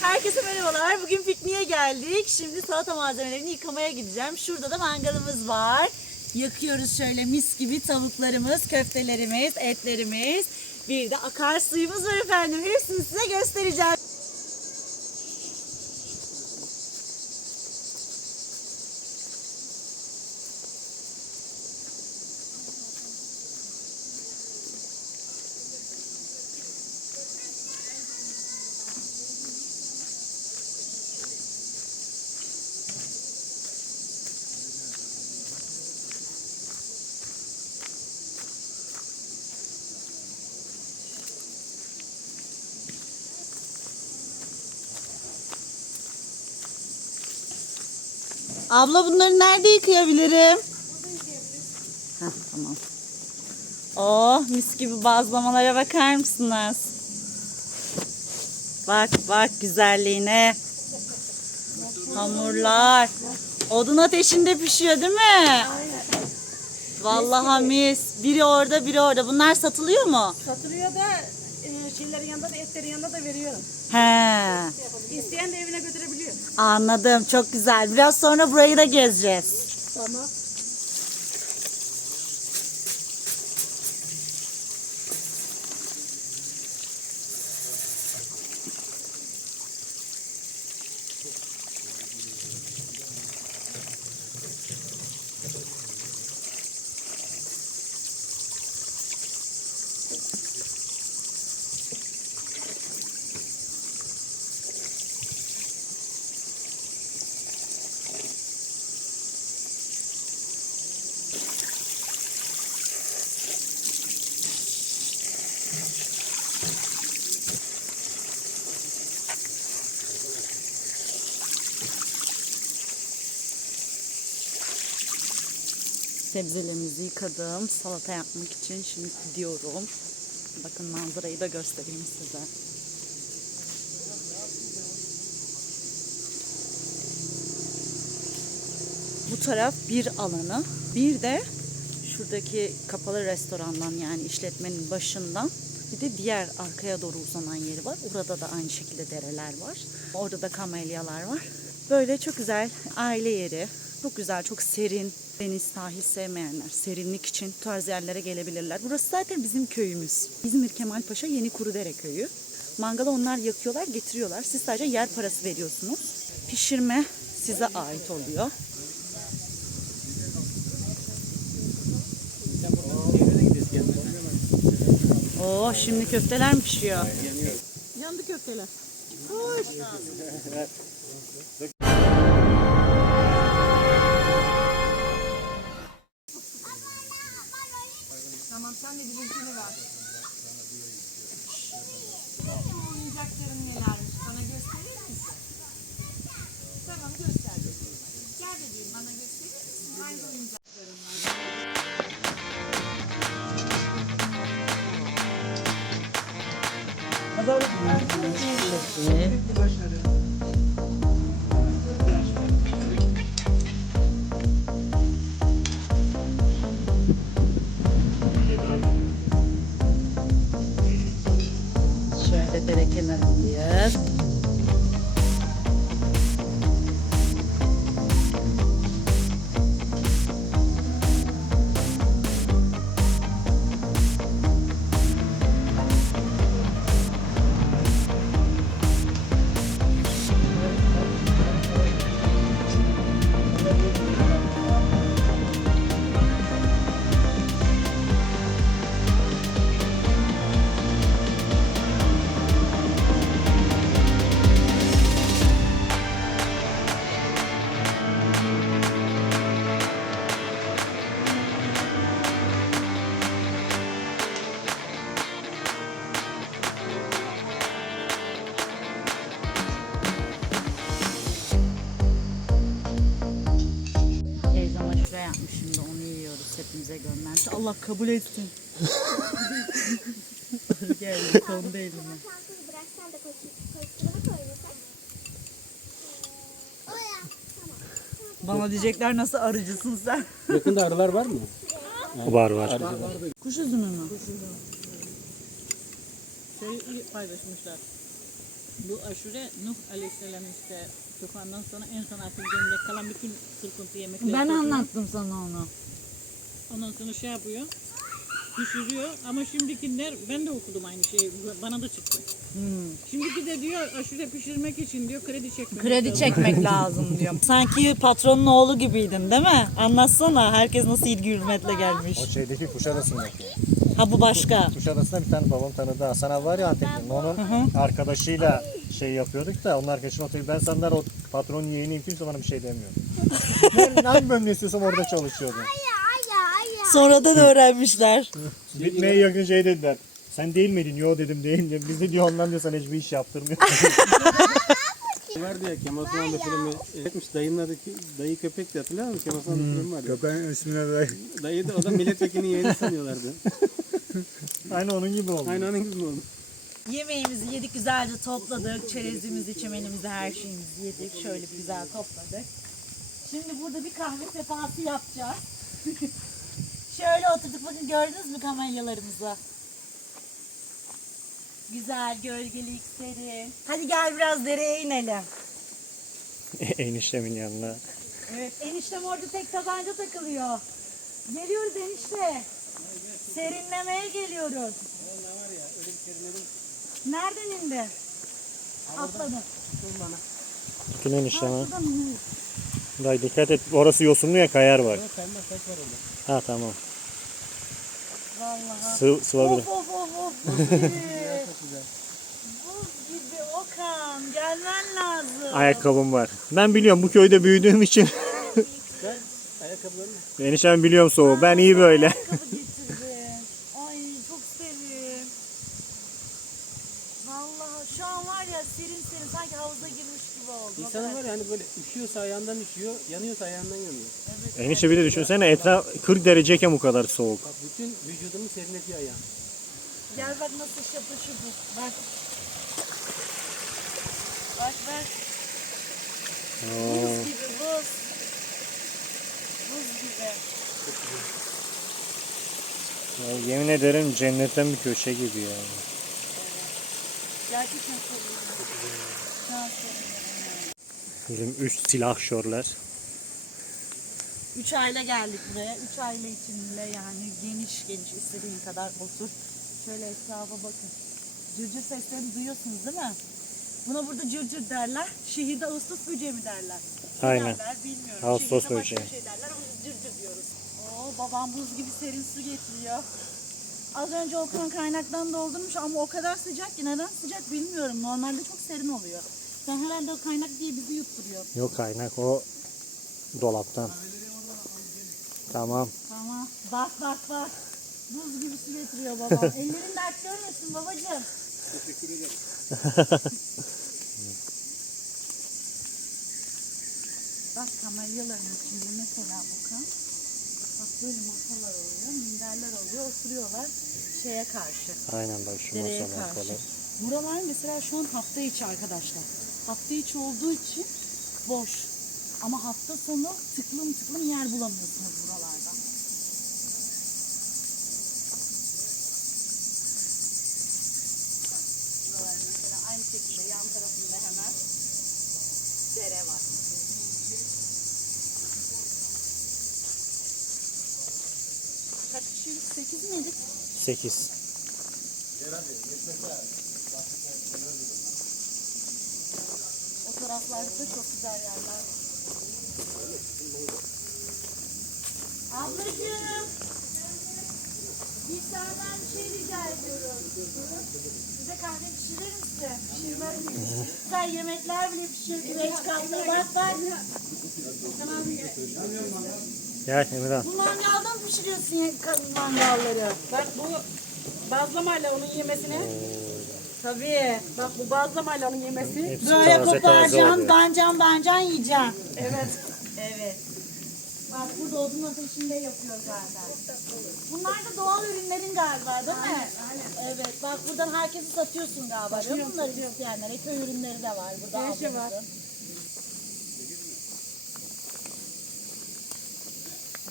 Herkese merhabalar. Bugün pikniğe geldik. Şimdi salata malzemelerini yıkamaya gideceğim. Şurada da mangalımız var. Yakıyoruz şöyle mis gibi tavuklarımız, köftelerimiz, etlerimiz. Bir de akarsuyumuz var efendim. Hepsini size göstereceğim. Abla bunları nerede yıkayabilirim? Heh, tamam. Oh mis gibi bazlamalara bakar mısınız? Bak bak güzelliğine. Hamurlar. Odun ateşinde pişiyor değil mi? Vallahi mis. Biri orada biri orada. Bunlar satılıyor mu? Satılıyor yanında da etlerin yanında da veriyorum. He. İsteyen de evine götürebiliyor. Anladım. Çok güzel. Biraz sonra burayı da gezeceğiz. Tamam. Sebzelerimizi yıkadım. Salata yapmak için şimdi gidiyorum. Bakın manzarayı da göstereyim size. Bu taraf bir alanı. Bir de şuradaki kapalı restorandan yani işletmenin başından bir de diğer arkaya doğru uzanan yeri var. Orada da aynı şekilde dereler var. Orada da kamelyalar var. Böyle çok güzel aile yeri. Çok güzel, çok serin. Deniz, sahil sevmeyenler, serinlik için bu tarz yerlere gelebilirler. Burası zaten bizim köyümüz. İzmir Kemalpaşa Yeni Kurudere köyü. Mangalı onlar yakıyorlar, getiriyorlar. Siz sadece yer parası veriyorsunuz. Pişirme size ait oluyor. Oo şimdi köfteler mi pişiyor? Yandı köfteler. Tamam sen de bizimkini ver. Oyuncakların nelermiş bana hepimize göndermiş. Allah kabul etsin. Geldi sonda elime. Ee, tamam. Bana diyecekler nasıl arıcısın sen? Yakında arılar var mı? Var var. Kuş üzümü mü? Şey paylaşmışlar. Bu aşure Nuh Aleyhisselam işte tufandan sonra en son geriye kalan bütün sırkıntı yemekleri. Ben anlattım sana onu. Ondan sonra şey yapıyor. Pişiriyor ama şimdikiler ben de okudum aynı şeyi. Bana da çıktı. Hmm. Şimdiki de diyor aşure pişirmek için diyor kredi çekmek. Kredi çekmek lazım diyorum. Sanki patronun oğlu gibiydin değil mi? Anlatsana herkes nasıl ilgi hürmetle gelmiş. O şeydeki Kuşadası'ndaki. Ha bu başka. Kuşadası'nda bir tane babam tanıdı Hasan abi var ya Antep'in. Onun arkadaşıyla şey yapıyorduk da onun arkadaşının oteli. Ben sanlar o patronun yeğeniyim kimse bana bir şey demiyor. ben hangi bölümde istiyorsam orada çalışıyordum. Sonradan öğrenmişler. Bitmeye yakın şey dediler. Sen değil miydin? Yo dedim değildim. Biz de diyor ondan diyor sana hiçbir iş yaptırmıyor. Vardı ya Kemal Sunal'da filmi etmiş dayının adı dayı köpek de hatırlıyor musun? Kemal Sunal'da film var ya. Köpeğin ismine de. Dayı da o da milletvekilinin yeğeni sanıyorlardı. Aynı onun gibi oldu. Aynı onun gibi oldu. Yemeğimizi yedik güzelce topladık. Çerezimizi, çimenimizi, her şeyimizi yedik. Şöyle bir güzel topladık. Şimdi burada bir kahve sefası yapacağız. Oturduk bakın gördünüz mü kamelyalarımızı? Güzel, gölgelik, serin. Hadi gel biraz dereye inelim. Eniştemin yanına. Evet, eniştem orada tek tabanca takılıyor. Geliyoruz enişte. Serinlemeye geliyoruz. Nereden indi? Atladı. Tutun enişteme. Şuradan indi. Dayı dikkat et. Orası yosunlu ya kayar var. Ha tamam. Vallahi. Sı sıvabilir. Of of of of. Buz gibi. Buz gibi Okan. Gelmen lazım. Ayakkabım var. Ben biliyorum bu köyde büyüdüğüm için. Ayakkabılarını Eniştem biliyorum soğuğu. Ben iyi böyle. Ayakkabı getirdin. Ay çok serin. Vallahi şu an var ya serin serin sanki havuza girmiş gibi oldu. O İnsanın kadar. var ya hani böyle üşüyorsa ayağından üşüyor, yanıyorsa ayağından yanıyor. Enişte bir de düşünsene etraf 40 dereceyken bu kadar soğuk. Bak bütün vücudumu serinletiyor ayağım. Gel bak nasıl şapır şupur. Bak. Bak bak. Buz gibi buz. Buz gibi. Ya yemin ederim cennetten bir köşe gibi ya. Gerçekten çok iyi. An sevindim. Bizim 3 silah şorlar. Üç aile geldik buraya. Üç aile içinde yani geniş geniş istediğin kadar otur. Şöyle etrafa bakın. Cırcır seslerini duyuyorsunuz değil mi? Buna burada cırcır derler. Şehirde Ağustos böceği mi derler? Ne Aynen. derler bilmiyorum. Ağustos Şehirde başka böceği. bir şey derler ama biz cırcır diyoruz. Oo babam buz gibi serin su getiriyor. Az önce Okan kaynaktan doldurmuş ama o kadar sıcak ki neden sıcak bilmiyorum. Normalde çok serin oluyor. Sen herhalde o kaynak diye bizi yutturuyor. Yok kaynak o dolaptan. Tamam. Tamam. Bak bak bak. Buz gibi su getiriyor babam. Ellerin dert görmesin babacığım. Bak kamelyaların içinde mesela Okan. Bak böyle masalar oluyor, minderler oluyor, oturuyorlar şeye karşı, Aynen bak şu masalar karşı. Buralar mesela şu an hafta içi arkadaşlar. Hafta içi olduğu için boş. Ama hafta sonu tıklım tıklım yer bulamıyorsunuz buralarda. Buralar mesela aynı şekilde yan tarafında hemen dere var. Kaç kişilik? Sekiz miydik? 8. taraflarda da çok güzel yerler var. Ablacığım. Bir senden bir şey rica ediyorum. Size kahve pişirir misin? Pişirmez misin? Sen yemekler bile pişir. Güveç kaplı. Bak bak. Tamam. Gel Emirhan. Bu mangalda mı pişiriyorsun ya- kadın mangalları? Bak bu bazlamayla onun yemesini. Tabii. Bak bu bazlamayla onun yemesi. Hepsi Böyle taze taze koparacaksın, oluyor. dancan dancan yiyeceksin. Evet. Evet. Bak burada odun ateşinde yapıyor zaten. Bunlar da doğal ürünlerin galiba değil mi? Aynen. Evet. Bak buradan herkesi satıyorsun galiba. Değil mi? Bunları isteyenlere köy ürünleri de var burada. Her şey var.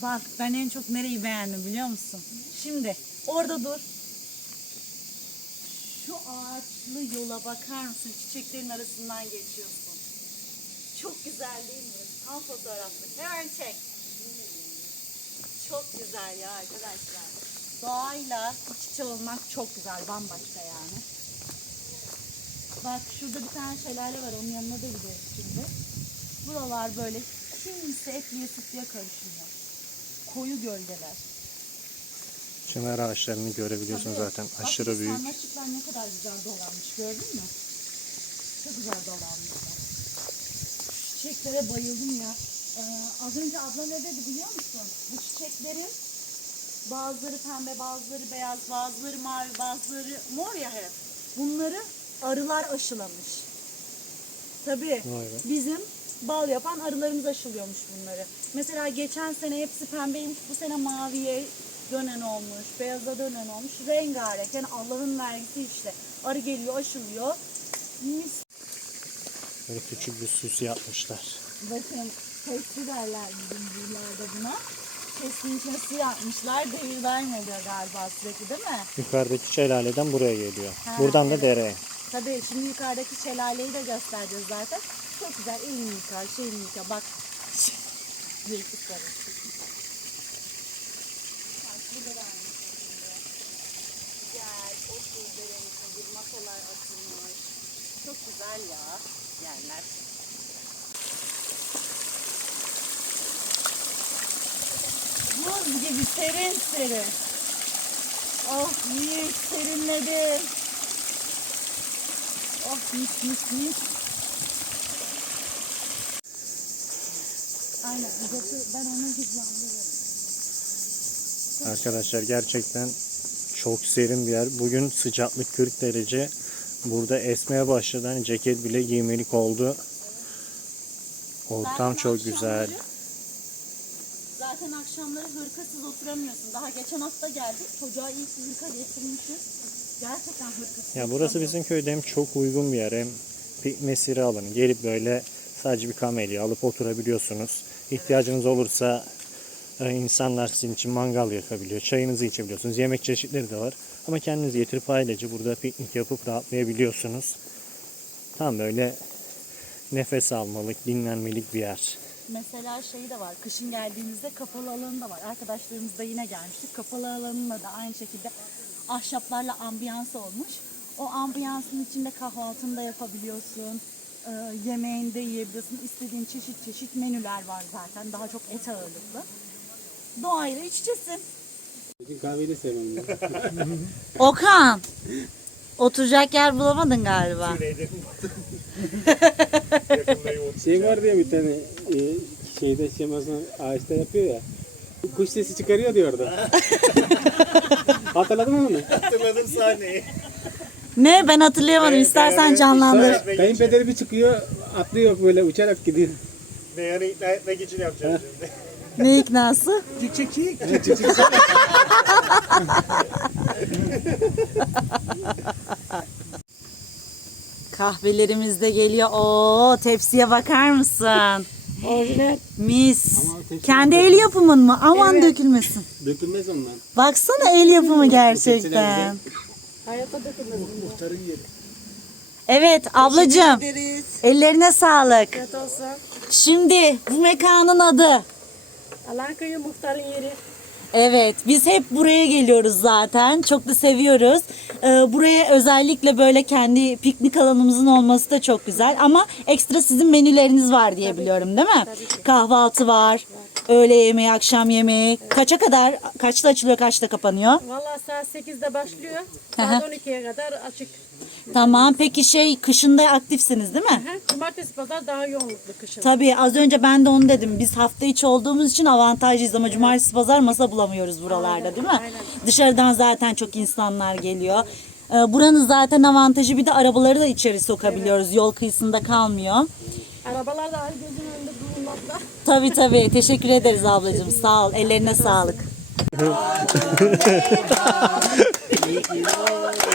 Bak ben en çok nereyi beğendim biliyor musun? Şimdi orada dur. Ağaçlı yola bakar mısın? Çiçeklerin arasından geçiyorsun. Çok güzel değil mi? Al fotoğraflık. Hemen çek. Çok güzel ya arkadaşlar. Doğayla iç içe olmak çok güzel. Bambaşka yani. Bak şurada bir tane şelale var. Onun yanına da gideriz şimdi. Buralar böyle kimse etliye sütlüye karışmıyor. Koyu gölgeler. Çınar ağaçlarını görebiliyorsun zaten. Aşırı Bak, büyük. Sarmaşıklar ne kadar güzel dolanmış gördün mü? Çok güzel dolanmışlar. Çiçeklere bayıldım ya. Ee, az önce abla ne dedi biliyor musun? Bu çiçeklerin bazıları pembe, bazıları beyaz, bazıları mavi, bazıları mor ya hep. Bunları arılar aşılamış. Tabii bizim bal yapan arılarımız aşılıyormuş bunları. Mesela geçen sene hepsi pembeymiş, bu sene maviye dönen olmuş, beyaza dönen olmuş. Rengarenk. Yani Allah'ın vergisi işte. Arı geliyor, aşılıyor. Mis. Böyle küçük bir süs yapmışlar. Bakın testi derler bizim buralarda buna. İçine su yapmışlar. Devir vermiyor galiba sürekli değil mi? Yukarıdaki şelaleden buraya geliyor. Ha, Buradan da evet. dereye. Tabii şimdi yukarıdaki şelaleyi de göstereceğiz zaten. Çok güzel elini yıkar, şeyini yıkar. Bak. Zeytin burada da aynı şekilde. Gel, otur derenin bir masalar atılmış. Çok güzel ya yerler. Buz gibi serin serin. Oh mis serinledim. Oh mis mis mis. Aynen ben onu hızlandırırım. Arkadaşlar gerçekten çok serin bir yer. Bugün sıcaklık 40 derece. Burada esmeye başladı. Hani ceket bile giymelik oldu. Ortam çok güzel. Zaten akşamları hırkasız oturamıyorsun. Daha geçen hafta geldik. Çocuğa ki hırka getirmişiz. Gerçekten hırkasız Ya burası bizim köyde hem çok uygun bir yer hem bir mesire alanı. Gelip böyle sadece bir kamelya alıp oturabiliyorsunuz. İhtiyacınız olursa insanlar sizin için mangal yakabiliyor. Çayınızı içebiliyorsunuz. Yemek çeşitleri de var. Ama kendiniz getirip ailece burada piknik yapıp rahatlayabiliyorsunuz. Tam böyle nefes almalık, dinlenmelik bir yer. Mesela şey de var. Kışın geldiğimizde kapalı alanı da var. Arkadaşlarımız da yine gelmiştik. Kapalı alanında da aynı şekilde ahşaplarla ambiyans olmuş. O ambiyansın içinde kahvaltını da yapabiliyorsun. E, yemeğini de yiyebiliyorsun. İstediğin çeşit çeşit menüler var zaten. Daha çok et ağırlıklı. Doğayla iç içesin. Çünkü kahveyi de sevmem. Okan. Oturacak yer bulamadın galiba. Şey vardı ya bir tane e, şeyde şemasını ağaçta yapıyor ya. Kuş sesi çıkarıyor diyor orada. Hatırladın mı onu? Hatırladım sahneyi. Ne ben hatırlayamadım. İstersen canlandır. Sonra kayınpederi bir çıkıyor, atlıyor böyle uçarak gidiyor. Beyanı ikna etmek için yapacağız şimdi. Ne iknası? Kahvelerimiz de geliyor. Oo tepsiye bakar mısın? Orijinal. Mis. Kendi el yapımın mı? Aman dökülmesin. Dökülmez ondan. Baksana el yapımı gerçekten. Hayatta dökülmez. Evet ablacığım. Ellerine sağlık. Afiyet olsun. Şimdi bu mekanın adı. Alanköy'ü muhtarın yeri. Evet, biz hep buraya geliyoruz zaten. Çok da seviyoruz. Ee, buraya özellikle böyle kendi piknik alanımızın olması da çok güzel. Ama ekstra sizin menüleriniz var diye biliyorum değil mi? Kahvaltı var, öğle yemeği, akşam yemeği. Kaça kadar, kaçta açılıyor, kaçta kapanıyor? Valla saat 8'de başlıyor. Saat 12'ye kadar açık. Tamam, peki şey kışında aktifsiniz değil mi? Hı, Cumartesi pazar daha yoğunluklu kışın. Tabii az önce ben de onu dedim. Biz hafta içi olduğumuz için avantajlıyız ama cumartesi pazar masa bulamıyoruz buralarda değil mi? Dışarıdan zaten çok insanlar geliyor. Ee, Buranın zaten avantajı bir de arabaları da içeri sokabiliyoruz. Yol kıyısında kalmıyor. Arabalar da gözün önünde bulunmakta. Tabii tabii. Teşekkür ederiz ablacığım. Sağ ol. Ellerine sağlık.